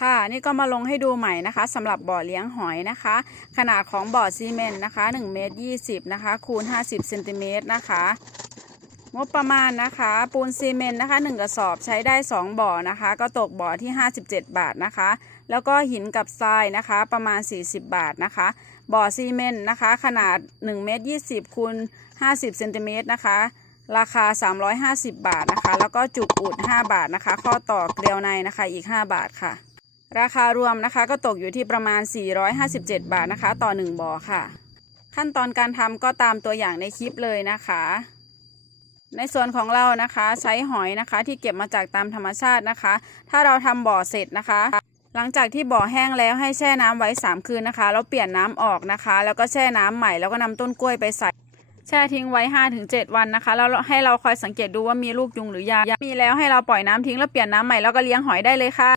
ค่ะ นี่ก็มาลงให้ดูใหม่นะคะสำหรับบ่อเลี้ยงหอยนะคะ ขนาดของบ่อซีเมนต์นะคะ1เมตร20นะคะคูณ 50เซนติเมตรนะคะงบประมาณนะคะ ปูนซีเมนต์นะคะ1กระสอบใช้ได้ 2 บ่อนะคะ ก็ตกบ่อที่ 57 บาทนะคะ แล้วก็หินกับทรายนะคะประมาณ 40 บาทนะคะ บ่อซีเมนต์นะคะ ขนาด1เมตร20คูณ50เซนติเมตรนะคะ ราคา 350 บาทนะคะ แล้วก็จุกอุด 5 บาทนะคะ ข้อต่อเกลียวในนะคะอีก 5 บาทค่ะ ราคารวมนะคะก็ตกอยู่ที่ประมาณ 457 บาทนะคะ ต่อ 1บ่อค่ะ ขั้นตอนการทำก็ตามตัวอย่างในคลิปเลยนะคะ ในส่วนของเรานะคะใช้หอยนะคะที่เก็บมาจากตามธรรมชาตินะคะ ถ้าเราทำบ่อเสร็จนะคะ หลังจากที่บ่อแห้งแล้วให้แช่น้ำไว้ 3 คืนนะคะ แล้วเปลี่ยนน้ำออกนะคะ แล้วก็แช่น้ำใหม่แล้วก็นำต้นกล้วยไปใส่แช่ทิ้งไว้ 5-7 วันนะคะ แล้วให้เราคอยสังเกตดูว่ามีลูกยุงหรือยามีแล้วให้เราปล่อยน้ำทิ้งแล้วเปลี่ยนน้ำใหม่แล้วก็เลี้ยงหอยได้เลยค่ะ